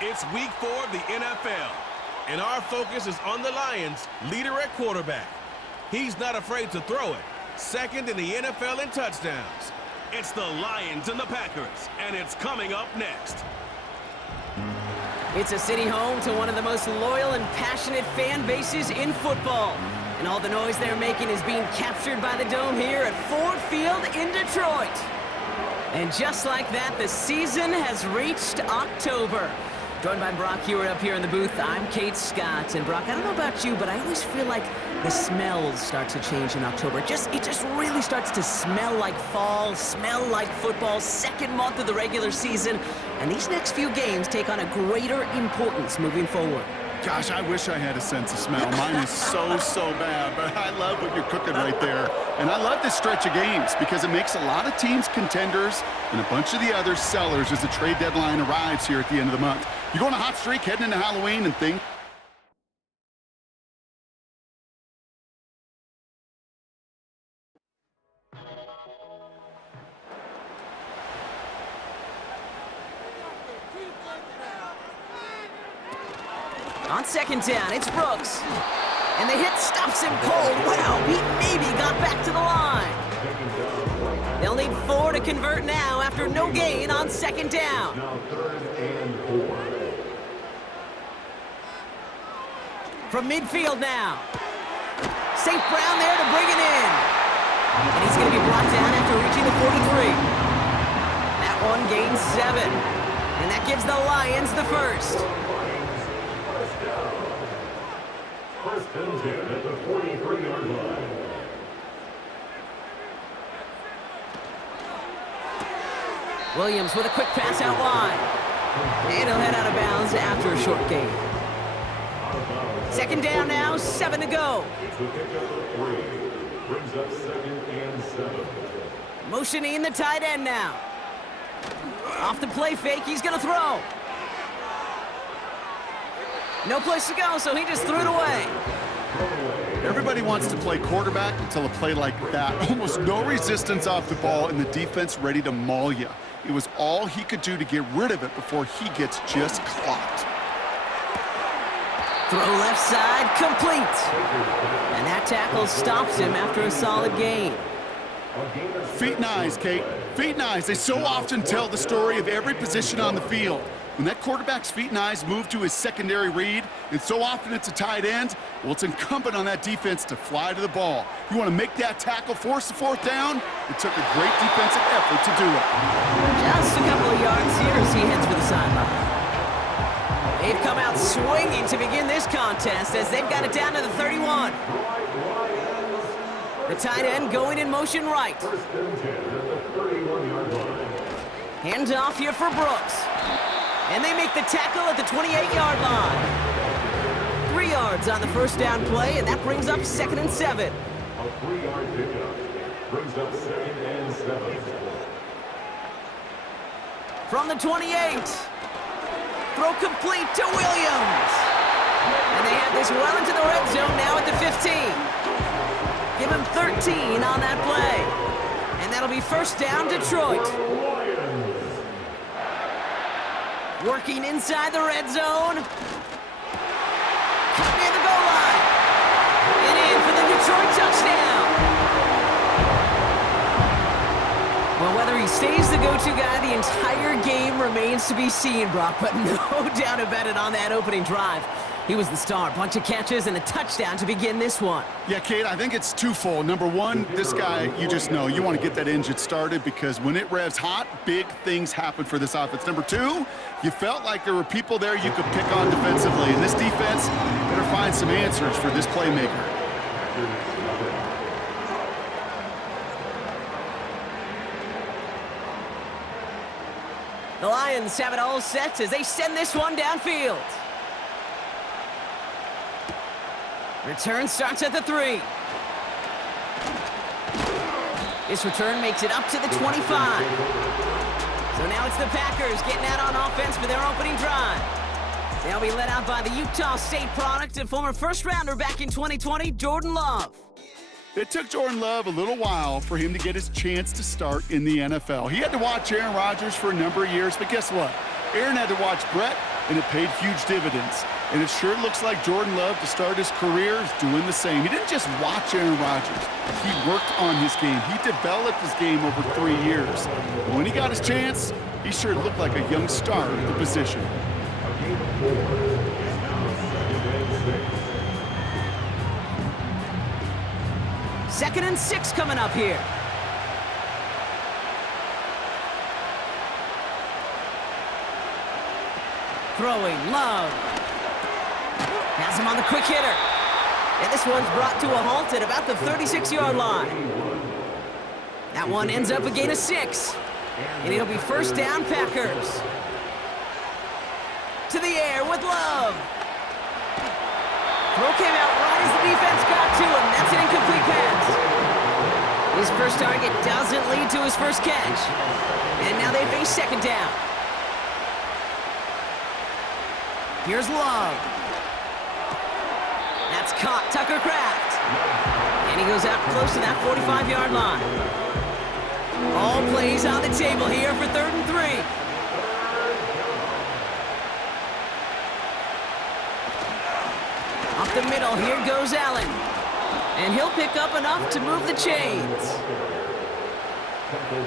It's week 4 of the NFL, and our focus is on the Lions' leader at quarterback. He's not afraid to throw it, second in the NFL in touchdowns. It's the Lions and the Packers, and it's coming up next. It's a city home to one of the most loyal and passionate fan bases in football. And all the noise they're making is being captured by the Dome here at Ford Field in Detroit. And just like that, the season has reached October. Joined by Brock Huard up here in the booth, I'm Kate Scott. And Brock, I don't know about you, but I always feel like the smells start to change in October. It just really starts to smell like fall, smell like football, second month of the regular season. And these next few games take on a greater importance moving forward. Gosh, I wish I had a sense of smell. Mine is so bad, but I love what you're cooking right there. And I love this stretch of games because it makes a lot of teams contenders and a bunch of the others sellers as the trade deadline arrives here at the end of the month. You go on a hot streak heading into Halloween and things. On second down, it's Brooks. And the hit stops him cold. Wow, he maybe got back to the line. They'll need 4 to convert now after no gain on second down. From midfield now. St. Brown there to bring it in. And he's going to be brought down after reaching the 43. That one gains 7. And that gives the Lions the first. First and 10 at the 43-yard line. Williams with a quick pass out wide. And he'll head out of bounds after a short gain. Second down now, 7 to go. It's the pickup of 3. Brings up second and 7. Motioning the tight end now. Off the play fake, he's going to throw. No place to go, so he just threw it away. Everybody wants to play quarterback until a play like that. Almost no resistance off the ball and the defense ready to maul you. It was all he could do to get rid of it before he gets just clocked. Throw left side, complete. And that tackle stops him after a solid gain. Feet and eyes, Kate. Feet and eyes. They so often tell the story of every position on the field. When that quarterback's feet and eyes move to his secondary read, and so often it's a tight end, well, it's incumbent on that defense to fly to the ball. You want to make that tackle, force the 4th down? It took a great defensive effort to do it. Just a couple of yards here as he heads for the sideline. They've come out swinging to begin this contest as they've got it down to the 31. The tight end going in motion right. Hands off here for Brooks. And they make the tackle at the 28-yard line. 3 yards on the first down play, and that brings up second and 7. A 3-yard pickup. Brings up second and 7. From the 28. Throw complete to Williams. And they have this well into the red zone now at the 15. Give him 13 on that play. And that'll be first down, Detroit. Working inside the red zone. Cut near the goal line. And in for the Detroit touchdown. Well, whether he stays the go-to guy the entire game remains to be seen, Brock, but no doubt about it on that opening drive. He was the star. Bunch of catches and a touchdown to begin this one. Yeah, Kate, I think it's twofold. Number one, this guy, you just know, you want to get that engine started because when it revs hot, big things happen for this offense. Number two, you felt like there were people there you could pick on defensively. And this defense better find some answers for this playmaker. The Lions have it all set as they send this one downfield. Return starts at the 3. This return makes it up to the 25. So now it's the Packers getting out on offense for their opening drive. They'll be led out by the Utah State product and former first-rounder back in 2020, Jordan Love. It took Jordan Love a little while for him to get his chance to start in the NFL. He had to watch Aaron Rodgers for a number of years, but guess what? Aaron had to watch Brett, and it paid huge dividends. And it sure looks like Jordan Love, to start his career, is doing the same. He didn't just watch Aaron Rodgers. He worked on his game. He developed his game over 3 years. And when he got his chance, he sure looked like a young star at the position. Second and 6 coming up here. Throwing, Love. Has him on the quick hitter. And this one's brought to a halt at about the 36-yard line. That one ends up a gain of 6. And it'll be first down, Packers. To the air with Love. Throw came out right as the defense got to him. That's an incomplete pass. His first target doesn't lead to his first catch. And now they face second down. Here's Love. That's caught, Tucker Kraft. And he goes out close to that 45-yard line. All plays on the table here for 3rd and 3. Up the middle, here goes Allen. And he'll pick up enough to move the chains.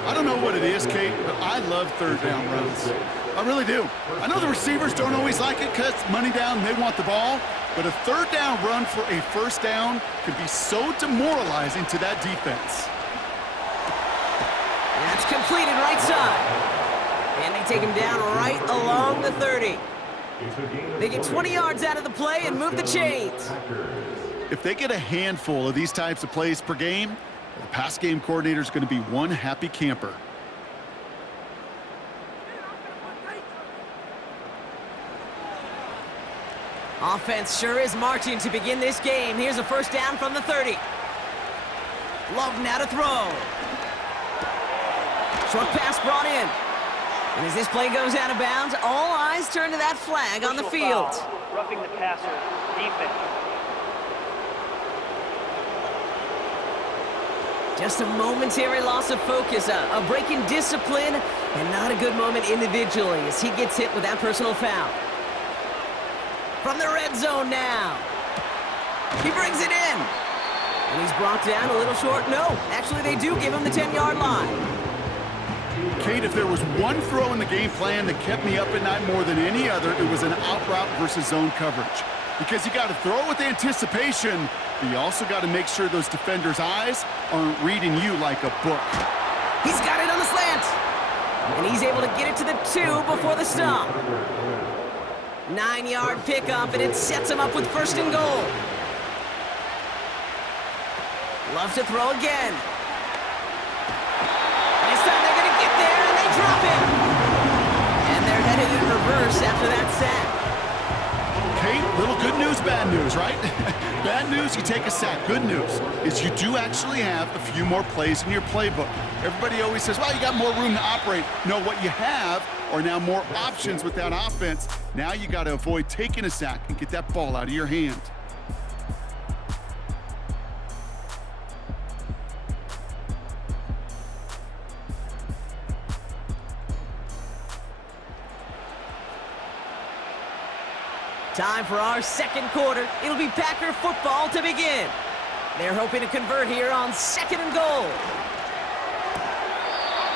I don't know what it is, Kate, but I love 3rd down runs. I really do. I know the receivers don't always like it because money down, they want the ball, but a 3rd down run for a first down can be so demoralizing to that defense. That's completed right side. And they take him down right along the 30. They get 20 yards out of the play and move the chains. If they get a handful of these types of plays per game, the pass game coordinator is going to be one happy camper. Offense sure is marching to begin this game. Here's a first down from the 30. Love now to throw. Short pass brought in. And as this play goes out of bounds, all eyes turn to that flag on the field. Roughing the passer, defense. Just a momentary loss of focus, a break in discipline, and not a good moment individually as he gets hit with that personal foul. From the red zone now. He brings it in. And he's brought down a little short. No, actually they do give him the 10-yard line. Kate, if there was one throw in the game plan that kept me up at night more than any other, it was an out route versus zone coverage. Because you got to throw with anticipation, but you also got to make sure those defenders' eyes aren't reading you like a book. He's got it on the slant. And he's able to get it to the 2 before the stop. 9-yard pickup, and it sets him up with 1st and goal. Love to throw again. And this time they're going to get there, and they drop him. And they're headed in reverse after that sack. Kate, little good news, bad news, right? Bad news, you take a sack. Good news is you do actually have a few more plays in your playbook. Everybody always says, well, you got more room to operate. No, what you have are now more options with that offense. Now you got to avoid taking a sack and get that ball out of your hand. Time for our second quarter. It'll be Packer football to begin. They're hoping to convert here on 2nd and goal.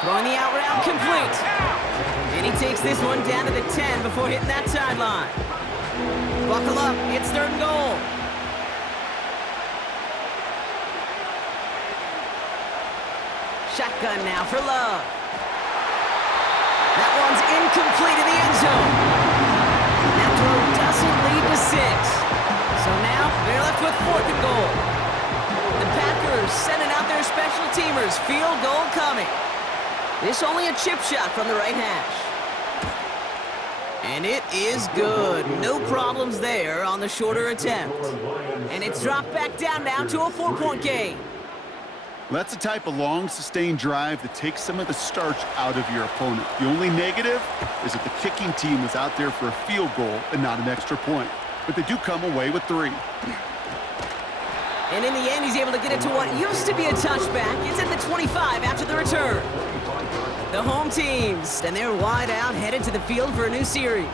Throwing the out route complete. And he takes this one down to the 10 before hitting that sideline. Buckle up, it's 3rd and goal. Shotgun now for Love. That one's incomplete in the end zone. That throw doesn't lead to 6. So now they're left with 4th and goal. The Packers sending out their special teamers. Field goal coming. This only a chip shot from the right hash. And it is good. No problems there on the shorter attempt. And it's dropped back down now to a 4-point game. That's the type of long, sustained drive that takes some of the starch out of your opponent. The only negative is that the kicking team was out there for a field goal and not an extra point. But they do come away with 3. And in the end, he's able to get it to what used to be a touchback. It's at the 25 after the return. The home teams, and they're wide out, headed to the field for a new series.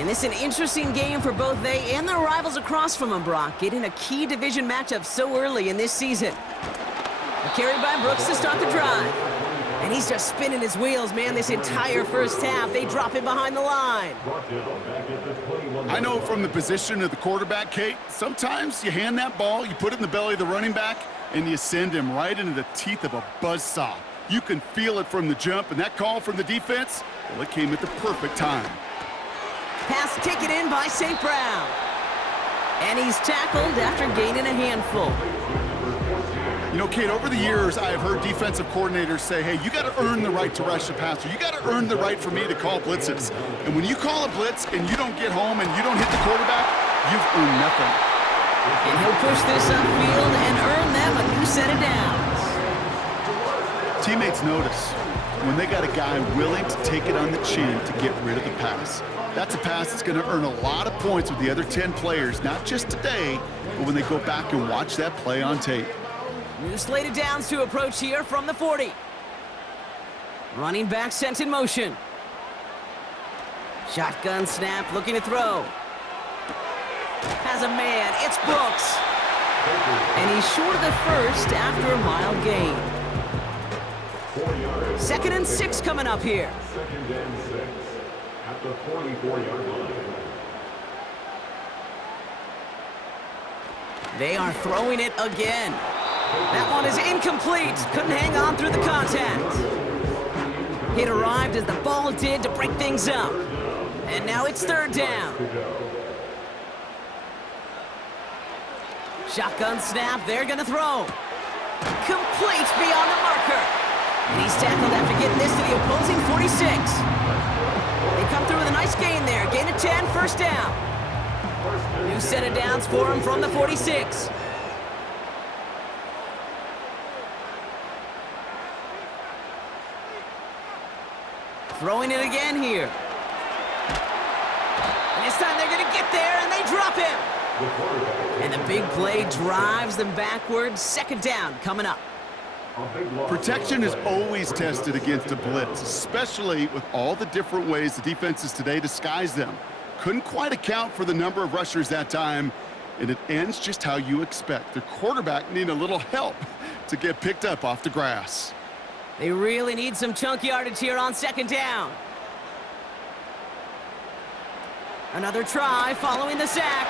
And this is an interesting game for both they and their rivals across from them, Brock, getting a key division matchup so early in this season. A carry by Brooks to start the drive. And he's just spinning his wheels, man, this entire first half. They drop him behind the line. I know from the position of the quarterback, Kate, sometimes you hand that ball, you put it in the belly of the running back, and you send him right into the teeth of a buzzsaw. You can feel it from the jump, and that call from the defense, well, it came at the perfect time. Pass taken in by St. Brown. And he's tackled after gaining a handful. You know, Kate, over the years, I have heard defensive coordinators say, hey, you got to earn the right to rush the passer. You got to earn the right for me to call blitzes. And when you call a blitz and you don't get home and you don't hit the quarterback, you've earned nothing. And he'll push this upfield and earn them a new set of downs. Teammates notice when they got a guy willing to take it on the chin to get rid of the pass. That's a pass that's going to earn a lot of points with the other 10 players, not just today, but when they go back and watch that play on tape. New slated downs to approach here from the 40. Running back sent in motion. Shotgun snap, looking to throw. Has a man, it's Brooks. And he's short of the first after a mild gain. 2nd and 6 coming up here. 2nd and 6 at the 44-yard line. They are throwing it again. That one is incomplete. Couldn't hang on through the contact. It arrived as the ball did to break things up. And now it's 3rd down. Shotgun snap, they're gonna throw. Complete beyond the marker. And he's tackled after getting this to the opposing 46. They come through with a nice gain there. Gain of 10, 1st down. New set of downs for him from the 46. Throwing it again here. And this time they're gonna get there and they drop him. And the big play drives them backwards. 2nd down coming up. Protection is always tested against a blitz, especially with all the different ways the defenses today disguise them. Couldn't quite account for the number of rushers that time, and it ends just how you expect. The quarterback needing a little help to get picked up off the grass. They really need some chunk yardage here on 2nd down. Another try following the sack.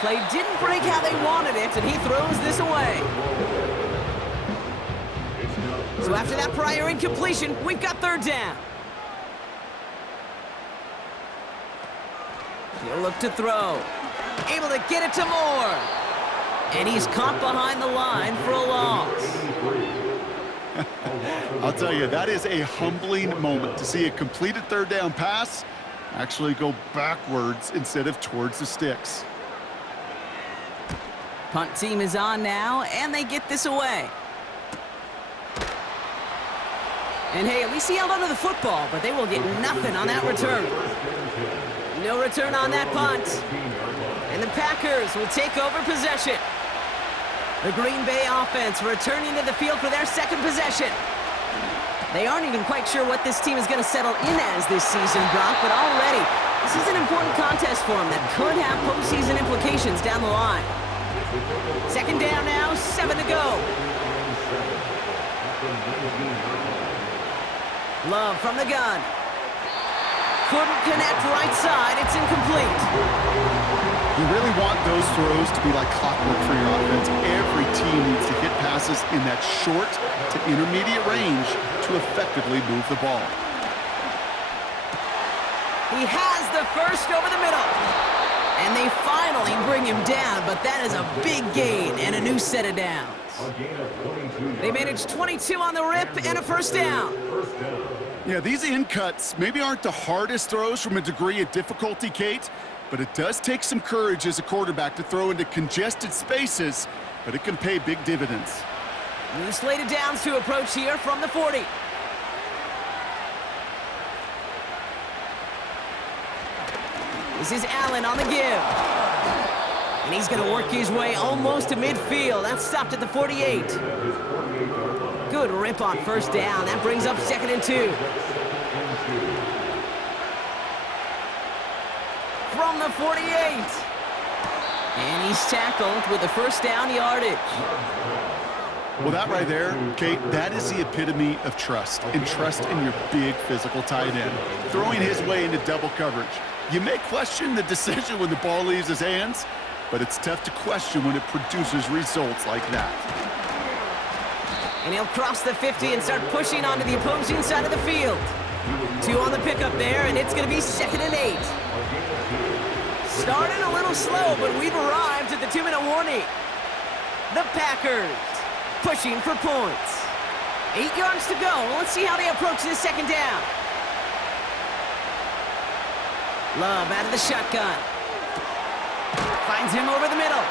Play didn't break how they wanted it, and he throws this away. So after that prior incompletion, we've got 3rd down. He'll look to throw. Able to get it to Moore. And he's caught behind the line for a loss. I'll tell you, that is a humbling moment to see a completed 3rd down pass actually go backwards instead of towards the sticks. Punt team is on now, and they get this away. And hey, at least he held onto the football, but they will get nothing on that return. No return on that punt. And the Packers will take over possession. The Green Bay offense returning to the field for their 2nd possession. They aren't even quite sure what this team is going to settle in as this season, Brock, but already this is an important contest for them that could have postseason implications down the line. 2nd down now, 7 to go. Love from the gun. Couldn't connect right side, it's incomplete. You really want those throws to be like clockwork for your offense. Every team needs to hit passes in that short to intermediate range to effectively move the ball. He has the first over the middle. And they finally bring him down, but that is a big gain and a new set of downs. They managed 22 on the rip and a 1st down. Yeah, these in cuts maybe aren't the hardest throws from a degree of difficulty, Kate, but it does take some courage as a quarterback to throw into congested spaces, but it can pay big dividends. New slated downs to approach here from the 40. This is Allen on the give. And he's going to work his way almost to midfield. That's stopped at the 48. Good rip on 1st down. That brings up 2nd and 2. from the 48. And he's tackled with the first down yardage. Well, that right there, Kate, that is the epitome of trust, and trust in your big physical tight end. Throwing his way into double coverage. You may question the decision when the ball leaves his hands, but it's tough to question when it produces results like that. And he'll cross the 50 and start pushing onto the opposing side of the field. 2 on the pickup there, and it's going to be 2nd and 8. Starting a little slow, but we've arrived at the 2-minute warning. The Packers pushing for points. 8 yards to go. Let's see how they approach this 2nd down. Love out of the shotgun. Finds him over the middle.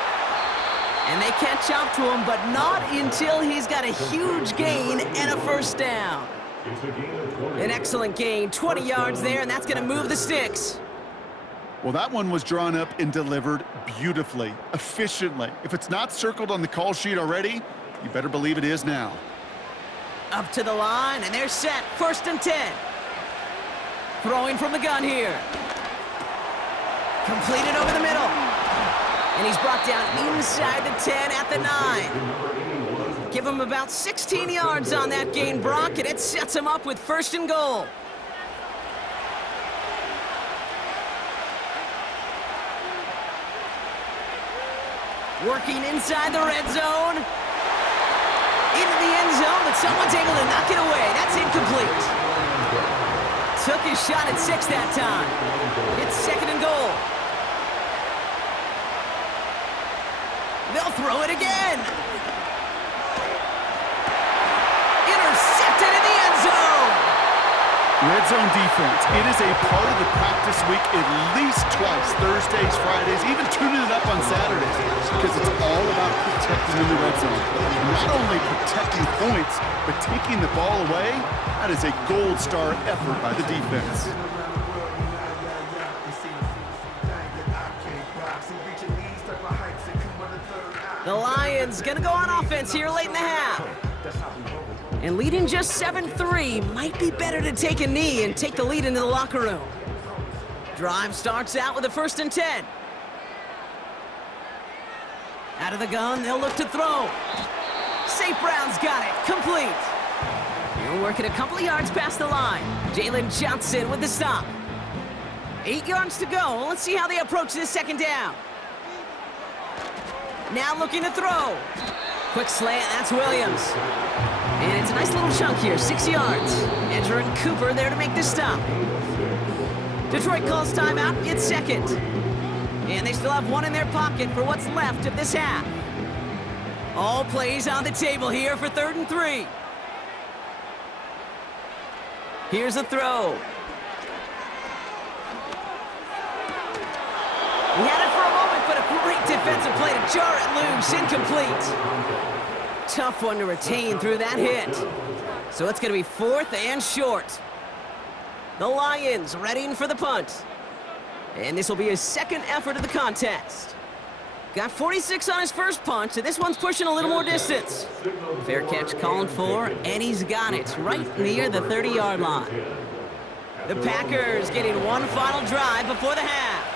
And they catch up to him, but not until he's got a huge gain and a first down. An excellent gain, 20 yards there, and that's going to move the sticks. Well, that one was drawn up and delivered beautifully, efficiently. If it's not circled on the call sheet already, you better believe it is now. Up to the line, and they're set. 1st and 10. Throwing from the gun here. Completed over the middle. And he's brought down inside the 10 at the 9. Give him about 16 yards on that gain, Brock, and it sets him up with 1st and goal. Working inside the red zone. Into the end zone, but someone's able to knock it away. That's incomplete. Took his shot at 6 that time. It's 2nd and goal. They'll throw it again. Intercepted in the end zone. Red zone defense, it is a part of the practice week at least twice, Thursdays, Fridays, even tuning it up on Saturdays, because it's all about protecting in the red zone. Not only protecting points, but taking the ball away, that is a gold star effort by the defense. The Lions gonna go on offense here late in the half. And leading just 7-3, might be better to take a knee and take the lead into the locker room. Drive starts out with a 1st and 10. Out of the gun, they'll look to throw. St. Brown's got it, complete. He'll work it a couple of yards past the line. Jalen Johnson with the stop. 8 yards to go. Let's see how they approach this 2nd down. Now looking to throw. Quick slant, that's Williams. And it's a nice little chunk here, 6 yards. Edger and Cooper there to make the stop. Detroit calls timeout, it's 2nd. And they still have 1 in their pocket for what's left of this half. All plays on the table here for 3rd and 3. Here's a throw. He had it for a moment, but a great defensive play to jar it loose, incomplete. Tough one to retain through that hit. So it's going to be 4th and short. The Lions readying for the punt. And this will be his 2nd effort of the contest. Got 46 on his first punt, so this one's pushing a little more distance. Fair catch called for, and he's got it right near the 30-yard line. The Packers getting one final drive before the half.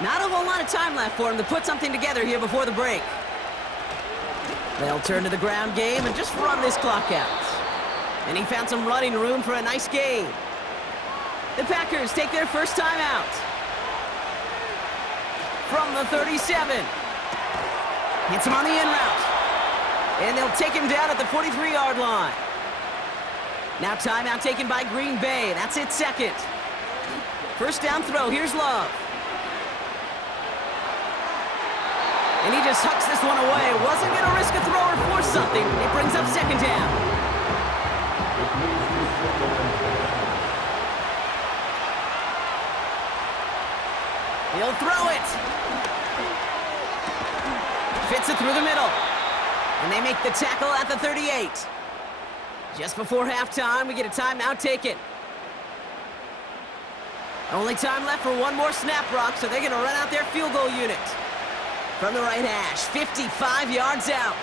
Not a whole lot of time left for him to put something together here before the break. They'll turn to the ground game and just run this clock out. And he found some running room for a nice gain. The Packers take their first time out. From the 37. Hits him on the in route. And they'll take him down at the 43-yard line. Now timeout taken by Green Bay. That's it, 2nd. First down throw. Here's Love. And he just hucks this one away. Wasn't going to risk a throw or force something. It brings up 2nd down. He'll throw it. Fits it through the middle. And they make the tackle at the 38. Just before halftime, we get a timeout taken. Only time left for one more snap, Brock, so they're going to run out their field goal unit. From the right hash, 55 yards out.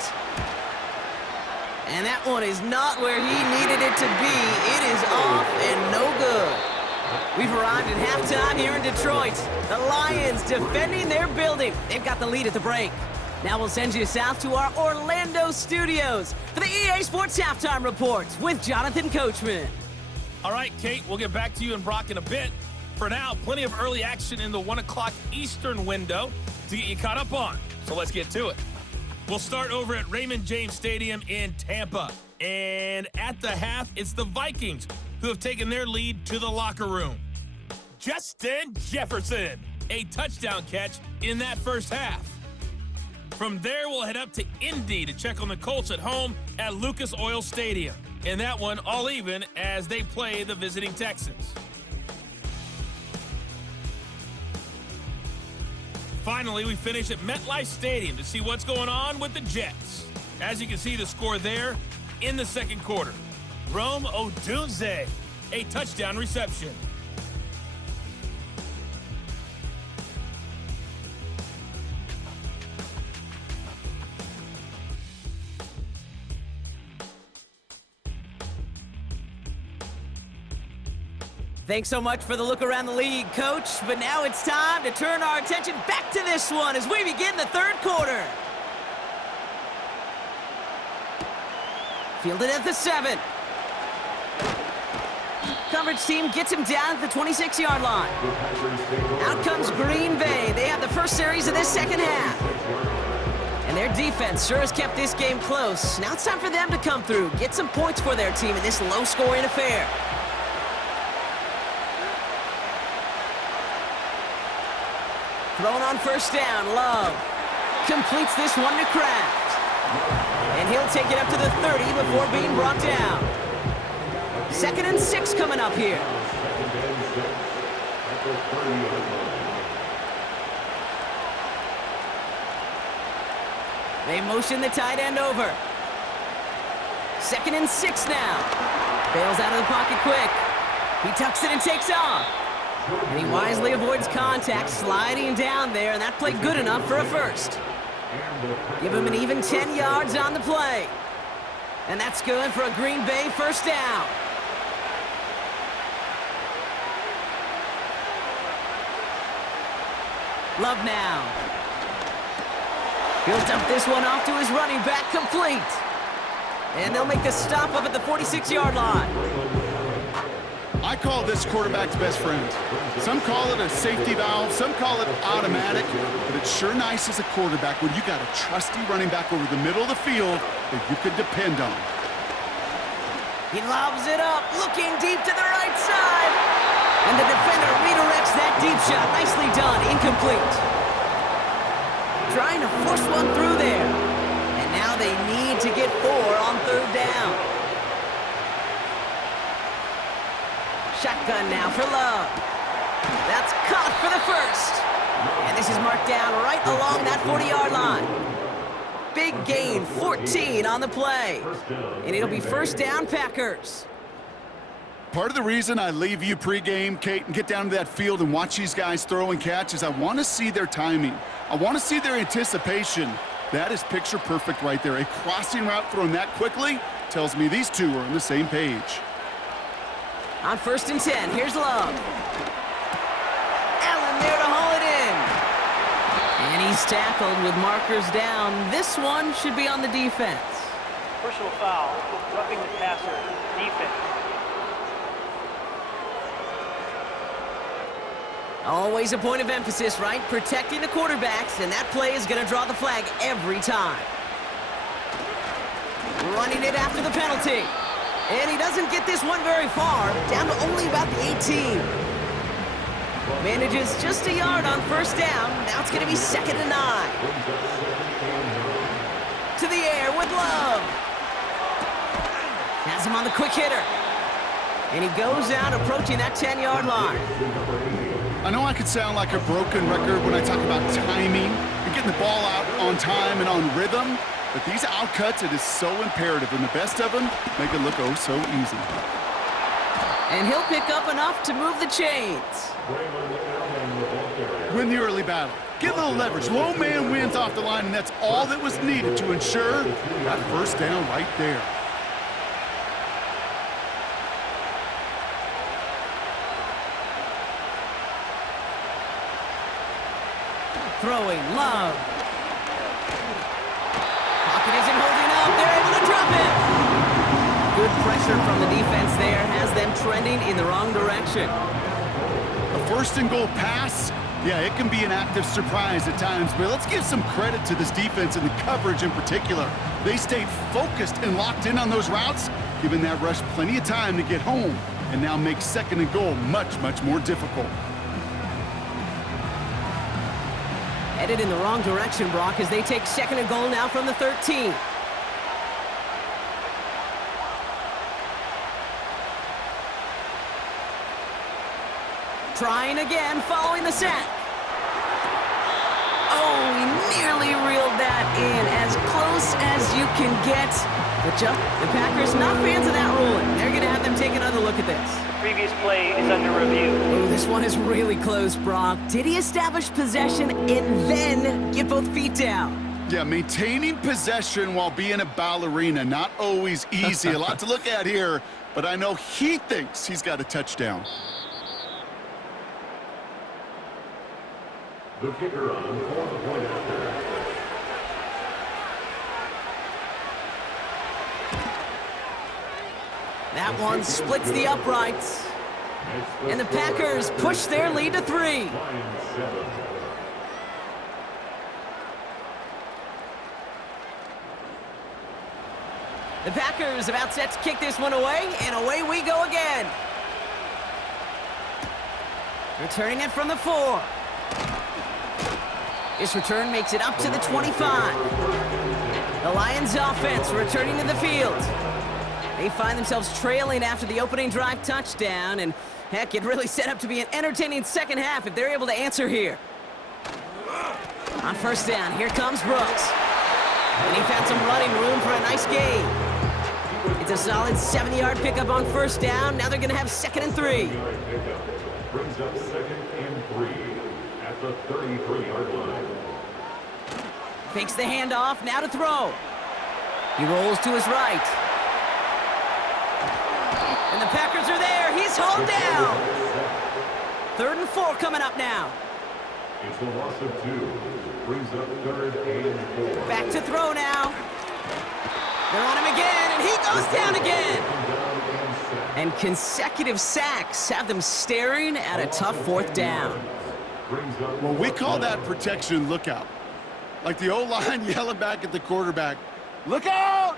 And that one is not where he needed it to be. It is off and no good. We've arrived at halftime here in Detroit. The Lions defending their building. They've got the lead at the break. Now we'll send you south to our Orlando studios for the EA Sports Halftime Report with Jonathan Coachman. All right, Kate, we'll get back to you and Brock in a bit. For now, plenty of early action in the 1 o'clock Eastern window to get you caught up on. So let's get to it. We'll start over at Raymond James Stadium in Tampa. And at the half, it's the Vikings who have taken their lead to the locker room. Justin Jefferson, a touchdown catch in that first half. From there, we'll head up to Indy to check on the Colts at home at Lucas Oil Stadium. And that one all even as they play the visiting Texans. Finally, we finish at MetLife Stadium to see what's going on with the Jets. As you can see the score there in the second quarter. Rome Odunze, a touchdown reception. Thanks so much for the look around the league, Coach. But now it's time to turn our attention back to this one as we begin the third quarter. Fielded at the 7. Coverage team gets him down at the 26-yard line. Out comes Green Bay. They have the first series of this second half. And their defense sure has kept this game close. Now it's time for them to come through, get some points for their team in this low-scoring affair. Thrown on first down, Love completes this one to Kraft. And he'll take it up to the 30 before being brought down. 2nd and 6 coming up here. They motion the tight end over. 2nd and 6 now. Bails out of the pocket quick. He tucks it and takes off. And he wisely avoids contact, sliding down there, and that played good enough for a first. Give him an even 10 yards on the play. And that's good for a Green Bay first down. Love now. He'll dump this one off to his running back, complete. And they'll make the stop up at the 46-yard line. I call this quarterback's best friend. Some call it a safety valve, some call it automatic, but it's sure nice as a quarterback when you got a trusty running back over the middle of the field that you can depend on. He lobs it up, looking deep to the right side. And the defender redirects that deep shot. Nicely done, incomplete. Trying to force one through there. And now they need to get 4 on third down. Shotgun now for Love. That's caught for the first. And this is marked down right along that 40-yard line. Big gain, 14 on the play. And it'll be first down, Packers. Part of the reason I leave you pregame, Kate, and get down to that field and watch these guys throw and catch is I want to see their timing. I want to see their anticipation. That is picture perfect right there. A crossing route thrown that quickly tells me these two are on the same page. On 1st and 10, here's Love. Allen there to haul it in. And he's tackled with markers down. This one should be on the defense. Personal foul, roughing the passer, defense. Always a point of emphasis, right? Protecting the quarterbacks, and that play is going to draw the flag every time. Running it after the penalty. And he doesn't get this one very far, down to only about the 18. Manages just a yard on first down. Now it's going to be 2nd and 9. To the air with Love. Has him on the quick hitter. And he goes out approaching that 10-yard line. I know I could sound like a broken record when I talk about timing and getting the ball out on time and on rhythm, but these outcuts, it is so imperative, and the best of them make it look oh so easy. And he'll pick up enough to move the chains. Win the early battle. Get a little leverage. Low man wins off the line, and that's all that was needed to ensure that first down right there. Throwing, Love. Pocket isn't holding up. They're able to drop it. Good pressure from the defense there has them trending in the wrong direction. A first and goal pass, yeah, it can be an active surprise at times, but let's give some credit to this defense and the coverage in particular. They stayed focused and locked in on those routes, giving that rush plenty of time to get home, and now make second and goal much, much more difficult. Headed in the wrong direction, Brock, as they take second and goal now from the 13. Trying again, following the sack. Oh, he nearly reeled that in, as close as you can get. But just the Packers not fans of that ruling. They're going to have them take another look at this. Previous play is under review. Oh, this one is really close, Brock. Did he establish possession and then get both feet down? Yeah, maintaining possession while being a ballerina, not always easy. A lot to look at here, but I know he thinks he's got a touchdown. The kicker on for the point after. That one splits the uprights. And the Packers push their lead to 3. The Packers about set to kick this one away, and away we go again. Returning it from the 4. This return makes it up to the 25. The Lions offense returning to the field. They find themselves trailing after the opening drive touchdown, and heck, it really set up to be an entertaining second half if they're able to answer here. On first down, here comes Brooks. And he found some running room for a nice gain. It's a solid 7-yard pickup on first down. Now they're going to have second and 3. Brings up second and 3 at the 33-yard line. Fakes the handoff, now to throw. He rolls to his right. And the Packers are there. He's hauled down. 3rd and 4 coming up now. It's a loss of 2. Brings up 3rd and 4. Back to throw now. They're on him again, and he goes down again. And consecutive sacks have them staring at a tough 4th down. Well, we call that protection lookout. Like the O-line yelling back at the quarterback, look out!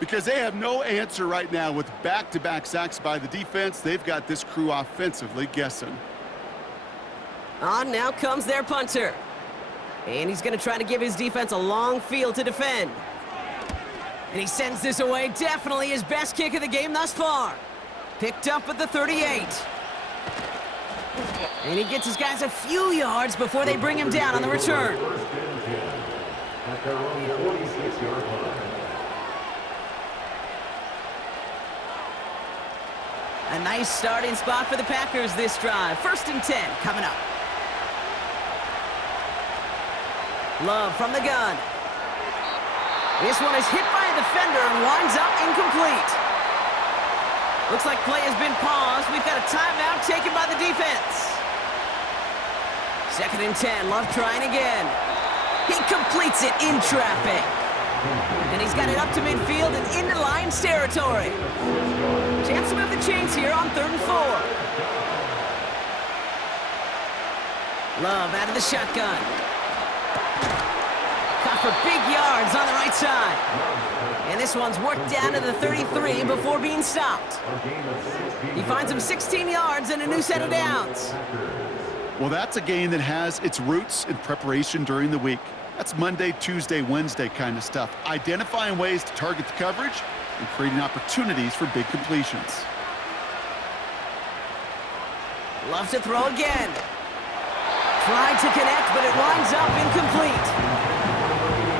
Because they have no answer right now with back-to-back sacks by the defense. They've got this crew offensively guessing. On now comes their punter. And he's going to try to give his defense a long field to defend. And he sends this away. Definitely his best kick of the game thus far. Picked up at the 38. And he gets his guys a few yards before they bring him down on the return. First and 10 at their own 46-yard line. A nice starting spot for the Packers this drive. 1st and 10 coming up. Love from the gun. This one is hit by a defender and winds up incomplete. Looks like play has been paused. We've got a timeout taken by the defense. 2nd and 10. Love trying again. He completes it in traffic. And he's got it up to midfield and into Lions territory. Chance to move the chains here on 3rd and 4. Love out of the shotgun. Caught for big yards on the right side. And this one's worked down to the 33 before being stopped. He finds him 16 yards and a new set of downs. Well, that's a game that has its roots in preparation during the week. That's Monday, Tuesday, Wednesday kind of stuff. Identifying ways to target the coverage and creating opportunities for big completions. Love to throw again. Tried to connect, but it winds up incomplete.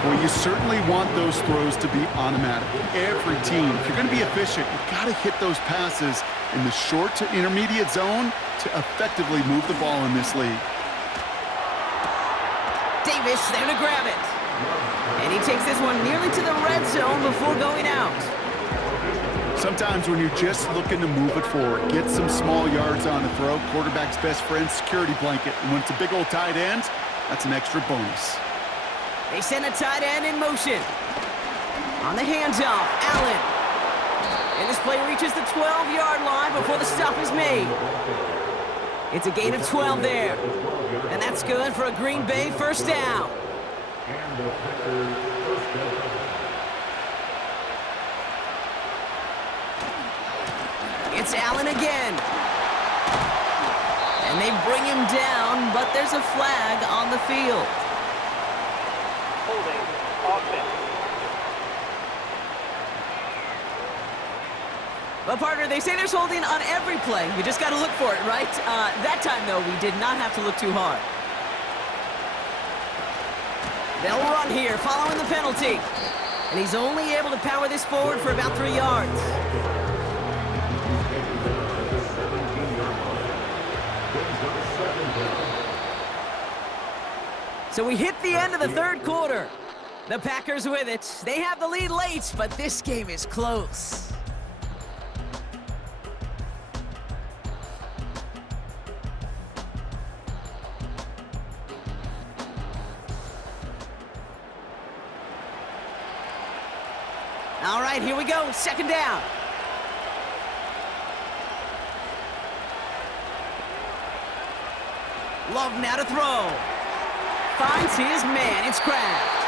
Well, you certainly want those throws to be automatic. Every team, if you're going to be efficient, you've got to hit those passes in the short to intermediate zone to effectively move the ball in this league. Davis there to grab it. And he takes this one nearly to the red zone before going out. Sometimes when you're just looking to move it forward, get some small yards on the throw, quarterback's best friend, security blanket. And when it's a big old tight end, That's an extra bonus. They send a tight end in motion. On the handoff, Allen. And this play reaches the 12-yard line before the stop is made. It's a gain of 12 there. And that's good for a Green Bay first down. And the Packers first down. It's Allen again. And they bring him down, but there's a flag on the field. Holding offense. Well, partner, they say there's holding on every play. You just got to look for it, right? That time, though, we did not have to look too hard. They'll run here, following the penalty. And he's only able to power this forward for about 3 yards. So we hit the end of the third quarter. The Packers with it. They have the lead late, but this game is close. All right, here we go. Second down. Love now to throw. Finds his man. It's Kraft.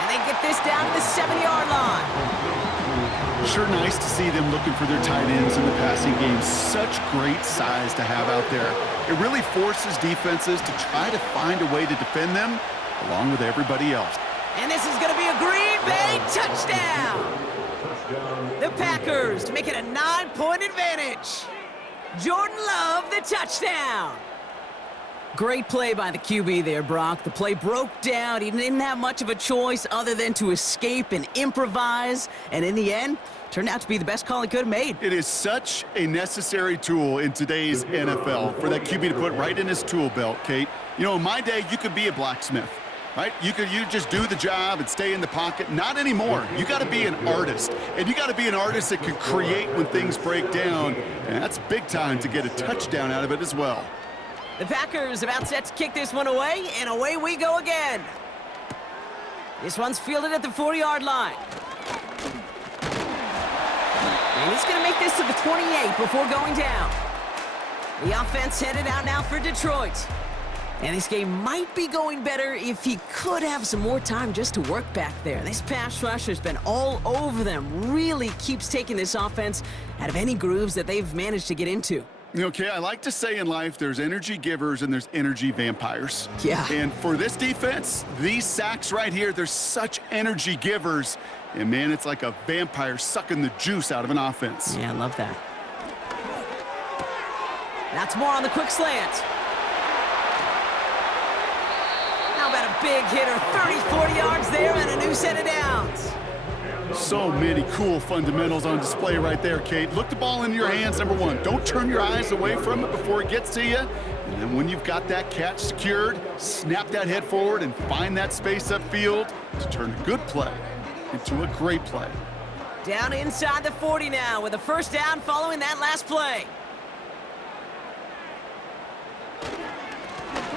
And they get this down to the 7-yard line. Sure nice to see them looking for their tight ends in the passing game. Such great size to have out there. It really forces defenses to try to find a way to defend them along with everybody else. And this is going to be a Green Bay touchdown. The Packers to make it a 9-point advantage. Jordan Love, the touchdown. Great play by the QB there, Brock. The play broke down. He didn't have much of a choice other than to escape and improvise. And in the end, turned out to be the best call he could have made. It is such a necessary tool in today's NFL for that QB to put right in his tool belt, Kate. You know, in my day, you could be a blacksmith. Right? You just do the job and stay in the pocket. Not anymore. You got to be an artist. And you got to be an artist that can create when things break down. And that's big time to get a touchdown out of it as well. The Packers about set to kick this one away, and away we go again. This one's fielded at the 40-yard line. And he's going to make this to the 28 before going down. The offense headed out now for Detroit. And this game might be going better if he could have some more time just to work back there. This pass rush has been all over them. Really keeps taking this offense out of any grooves that they've managed to get into. Okay, I like to say in life there's energy givers and there's energy vampires. Yeah. And for this defense, these sacks right here, they're such energy givers. And man, it's like a vampire sucking the juice out of an offense. Yeah, I love that. That's more on the quick slant. How about a big hitter, 30, 40 yards there and a new set of downs. So many cool fundamentals on display right there, Kate. Look the ball into your hands, number one. Don't turn your eyes away from it before it gets to you. And then when you've got that catch secured, snap that head forward and find that space upfield to turn a good play into a great play. Down inside the 40 now with a first down following that last play.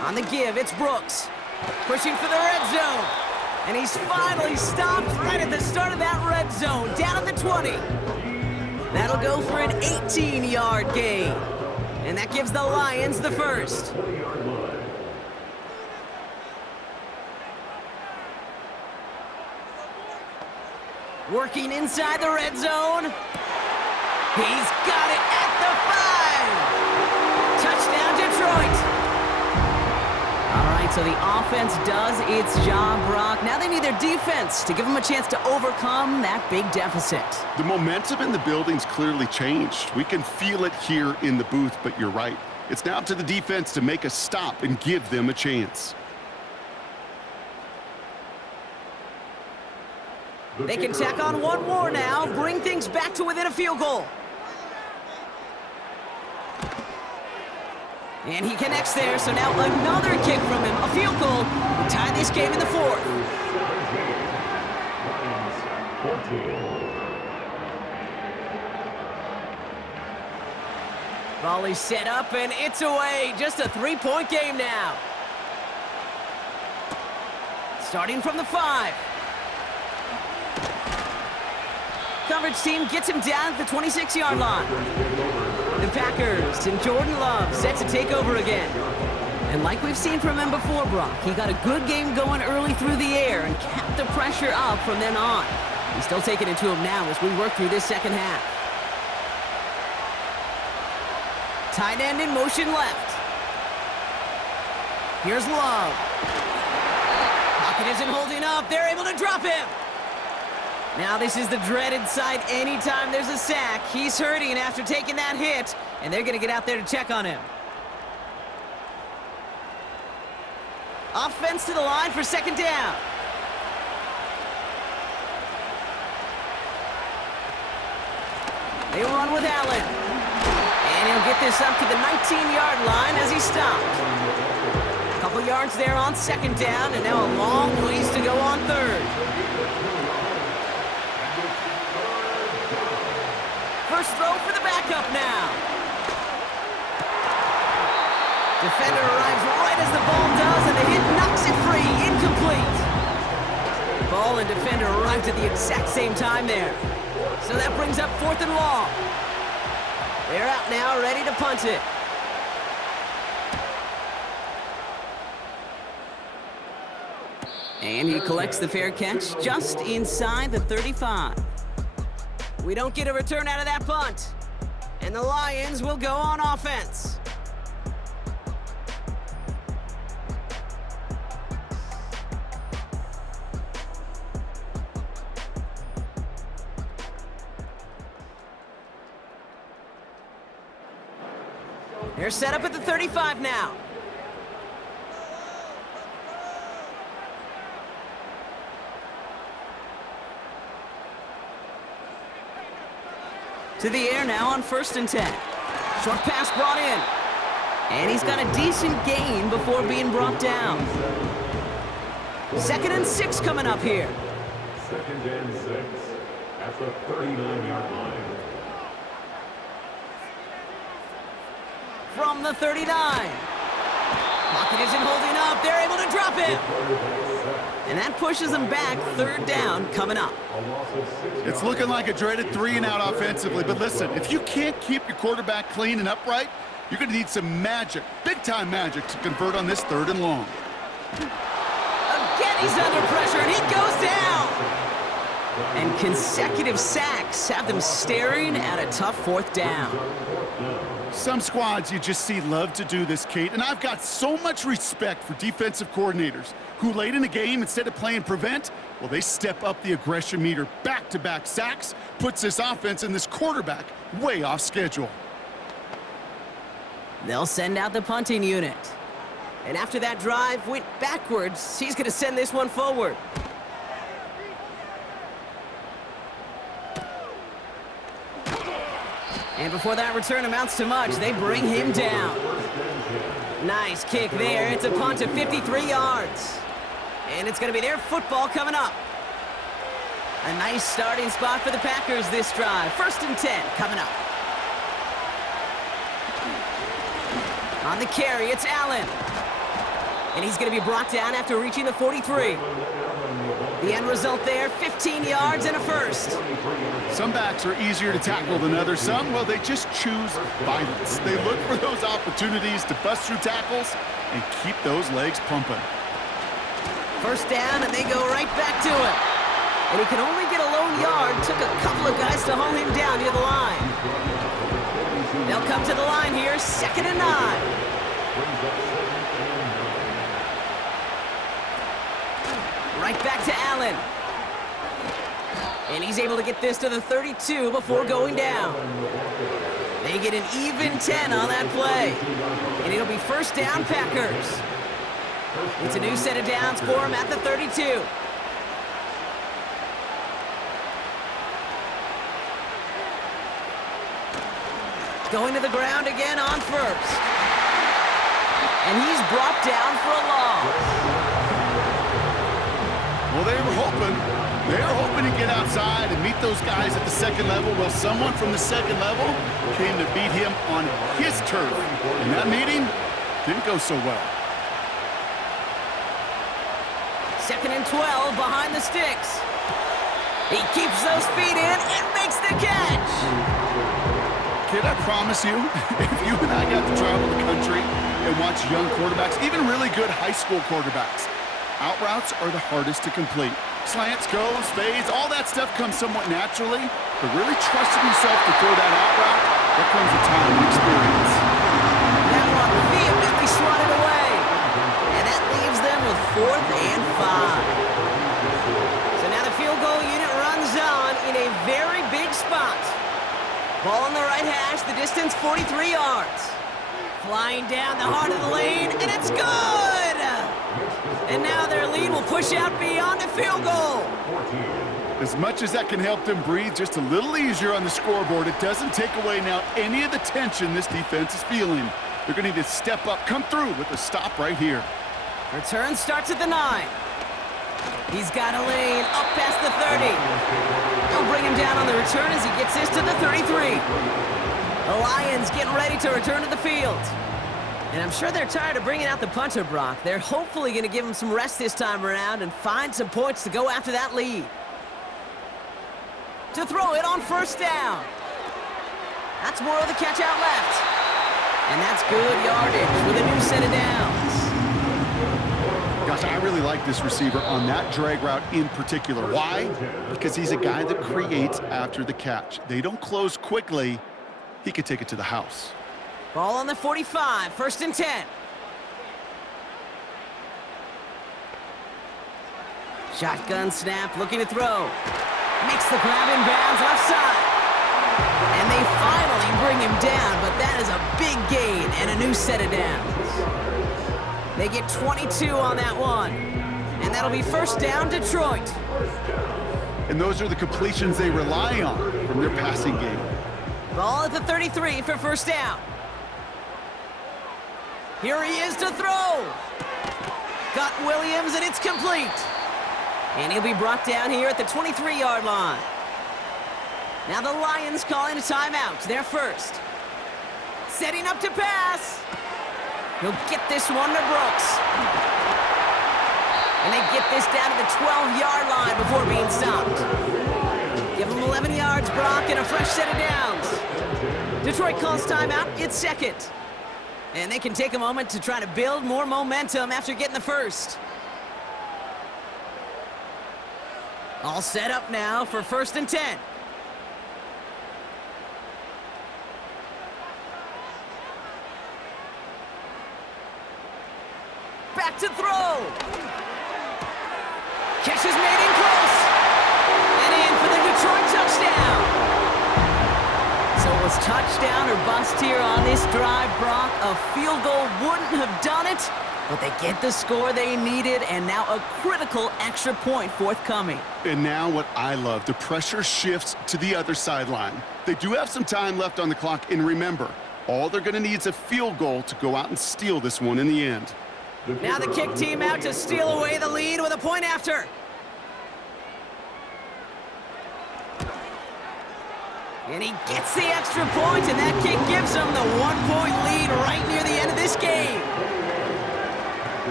On the give, it's Brooks. Pushing for the red zone. And he's finally stopped right at the start of that red zone, down at the 20. That'll go for an 18-yard gain. And that gives the Lions the first. Working inside the red zone. He's got it at the 5. Touchdown, Detroit. All right, so the offense does its job, Brock. Now they need their defense to give them a chance to overcome that big deficit. The momentum in the building's clearly changed. We can feel it here in the booth, but you're right. It's now up to the defense to make a stop and give them a chance. They can tack on one more now, bring things back to within a field goal. And he connects there, so now another kick from him, a field goal, to tie this game in the fourth. Volley set up, and it's away. Just a 3-point game now. Starting from the 5. Coverage team gets him down at the 26-yard line. The Packers and Jordan Love set to take over again. And like we've seen from him before, Brock, he got a good game going early through the air and kept the pressure up from then on. He's still taking it to him now as we work through this second half. Tight end in motion left. Here's Love. Pocket isn't holding up. They're able to drop him. Now this is the dreaded sight anytime there's a sack. He's hurting after taking that hit, and they're going to get out there to check on him. Offense to the line for second down. They run with Allen. And he'll get this up to the 19-yard line as he stopped. A couple yards there on second down, and now a long ways to go on third. First throw for the backup now. Defender arrives right as the ball does, and the hit knocks it free. Incomplete. Ball and defender arrived at the exact same time there. So that brings up 4th and long. They're out now, ready to punt it. And he collects the fair catch just inside the 35. We don't get a return out of that punt. And the Lions will go on offense. They're set up at the 35 now. To the air now on 1st and 10. Short pass brought in. And he's got a decent gain before being brought down. 2nd and 6 coming up here. 2nd and 6 at the 39-yard line. From the 39. Pocket isn't holding up. They're able to drop it. And that pushes them back. 3rd down coming up. It's looking like a dreaded 3-and-out offensively, but listen, if you can't keep your quarterback clean and upright, you're going to need some magic, big-time magic, to convert on this 3rd and long. Again, he's under pressure, and he goes down. And consecutive sacks have them staring at a tough 4th down. Some squads you just see love to do this, Kate, and I've got so much respect for defensive coordinators who late in the game, instead of playing prevent, well, they step up the aggression meter. Back-to-back sacks puts this offense and this quarterback way off schedule. They'll send out the punting unit. And after that drive went backwards, he's going to send this one forward. And before that return amounts to much, they bring him down. Nice kick there. It's a punt of 53 yards. And it's going to be their football coming up. A nice starting spot for the Packers this drive. 1st and 10 coming up. On the carry, it's Allen. And he's going to be brought down after reaching the 43. The end result there, 15 yards and a first. Some backs are easier to tackle than others. Some, well, they just choose violence. They look for those opportunities to bust through tackles and keep those legs pumping. 1st down, and they go right back to him. And he can only get a lone yard. Took a couple of guys to hold him down near the line. They'll come to the line here, 2nd and 9. Right back to Allen. And he's able to get this to the 32 before going down. They get an even 10 on that play. And it'll be 1st down Packers. It's a new set of downs for him at the 32. Going to the ground again on 1st. And he's brought down for a loss. Well, they were hoping to get outside and meet those guys at the 2nd level. Well, someone from the 2nd level came to beat him on his turf. And that meeting didn't go so well. 2nd and 12 behind the sticks. He keeps those feet in and makes the catch. Kid, I promise you, if you and I got to travel the country and watch young quarterbacks, even really good high school quarterbacks, out routes are the hardest to complete. Slants, goes, fades, all that stuff comes somewhat naturally, but really trusting yourself to throw that out route, that comes with time and experience. That one vehemently swatted away. And that leaves them with 4th and 5. So now the field goal unit runs on in a very big spot. Ball on the right hash, the distance 43 yards. Flying down the heart of the lane, and it's good! And now their lead will push out beyond a field goal. As much as that can help them breathe just a little easier on the scoreboard, it doesn't take away now any of the tension this defense is feeling. They're going to need to step up, come through with a stop right here. Return starts at the 9. He's got a lane up past the 30. He'll bring him down on the return as he gets this to the 33. The Lions getting ready to return to the field. And I'm sure they're tired of bringing out the punter, Brock. They're hopefully going to give him some rest this time around and find some points to go after that lead. To throw it on 1st down. That's more of the catch out left. And that's good yardage with a new set of downs. Gosh, I really like this receiver on that drag route in particular. Why? Because he's a guy that creates after the catch. They don't close quickly. He could take it to the house. Ball on the 45, 1st and 10. Shotgun snap, looking to throw. Makes the grab in bounds, left side. And they finally bring him down, but that is a big gain and a new set of downs. They get 22 on that one. And that'll be 1st down, Detroit. And those are the completions they rely on from their passing game. Ball at the 33 for 1st down. Here he is to throw. Got Williams, and it's complete. And he'll be brought down here at the 23-yard line. Now the Lions calling a timeout. They're first. Setting up to pass. He'll get this one to Brooks. And they get this down to the 12-yard line before being stopped. Give them 11 yards, Brock, and a fresh set of downs. Detroit calls timeout. It's 2nd. And they can take a moment to try to build more momentum after getting the first. All set up now for 1st and 10. Back to throw. Catch is made in close. And in for the Detroit touchdown. So it was touchdown or bust here on this drive, Brock. A field goal wouldn't have done it, but they get the score they needed, and now a critical extra point forthcoming. And now what I love, the pressure shifts to the other sideline. They do have some time left on the clock, and remember, all they're going to need is a field goal to go out and steal this one in the end. Now the kick team out to steal away the lead with a point after. And he gets the extra point, and that kick gives them the 1-point lead right near the end of this game.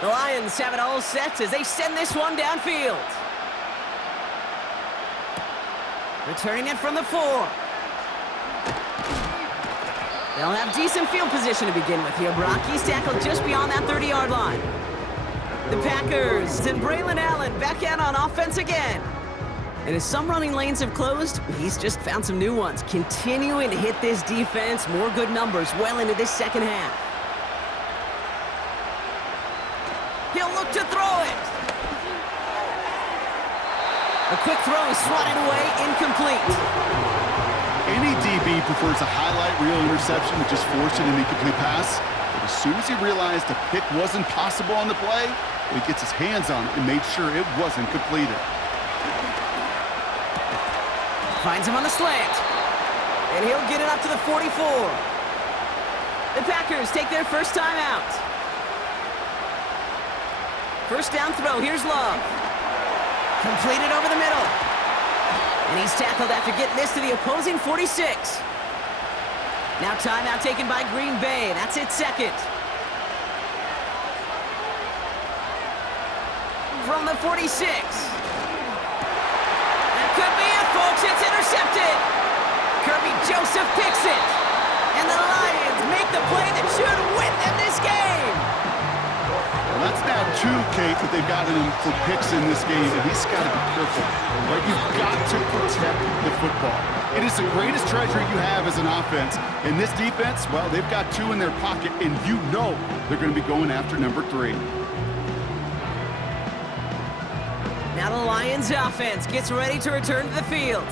The Lions have it all set as they send this one downfield. Returning it from the 4. They'll have decent field position to begin with here, Brock. He's tackled just beyond that 30-yard line. The Packers and Braylon Allen back out on offense again. And as some running lanes have closed, he's just found some new ones, continuing to hit this defense more good numbers well into this second half. He'll look to throw it. A quick throw is swatted away, incomplete. Any DB prefers a highlight reel interception to just forcing an incomplete pass. But as soon as he realized the pick wasn't possible on the play, he gets his hands on it and made sure it wasn't completed. Finds him on the slant. And he'll get it up to the 44. The Packers take their first time out. First down throw, here's Love. Completed over the middle. And he's tackled after getting this to the opposing 46. Now timeout taken by Green Bay. That's its second. From the 46. That could be it, folks. It's intercepted. Kirby Joseph picks it. And the Lions make the play that should win them this game. Well, that's now 2, Kate, that they've gotten him for picks in this game, and he's got to be careful. Right? You've got to protect the football. It is the greatest treasure you have as an offense. And this defense, well, they've got 2 in their pocket, and you know they're going to be going after number 3. Now the Lions offense gets ready to return to the field.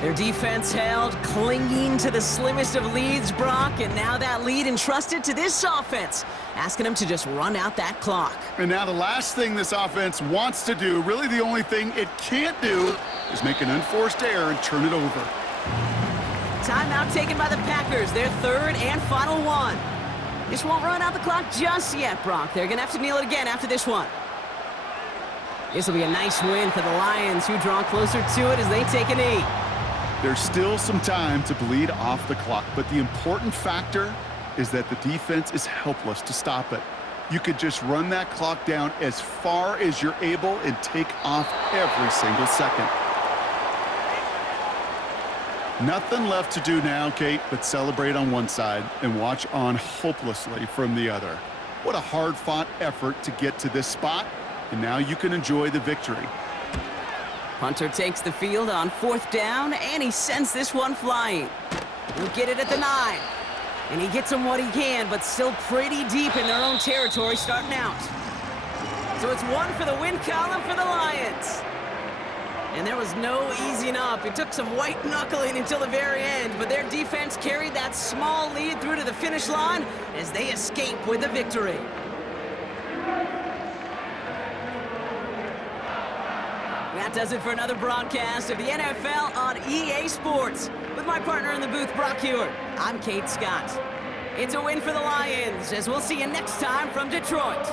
Their defense held, clinging to the slimmest of leads, Brock, and now that lead entrusted to this offense, asking them to just run out that clock. And now the last thing this offense wants to do, really the only thing it can't do, is make an unforced error and turn it over. Timeout taken by the Packers, their third and final one. This won't run out the clock just yet, Brock. They're going to have to kneel it again after this one. This will be a nice win for the Lions, who draw closer to it as they take a knee. There's still some time to bleed off the clock, but the important factor is that the defense is helpless to stop it. You could just run that clock down as far as you're able and take off every single second. Nothing left to do now, Kate, but celebrate on one side and watch on hopelessly from the other. What a hard-fought effort to get to this spot, and now you can enjoy the victory. Punter takes the field on 4th down, and he sends this one flying. He'll get it at the 9. And he gets them what he can, but still pretty deep in their own territory starting out. So it's 1 for the win column for the Lions. And there was no easing up. It took some white knuckling until the very end, but their defense carried that small lead through to the finish line as they escape with the victory. That does it for another broadcast of the NFL on EA Sports. With my partner in the booth, Brock Hewitt, I'm Kate Scott. It's a win for the Lions, as we'll see you next time from Detroit.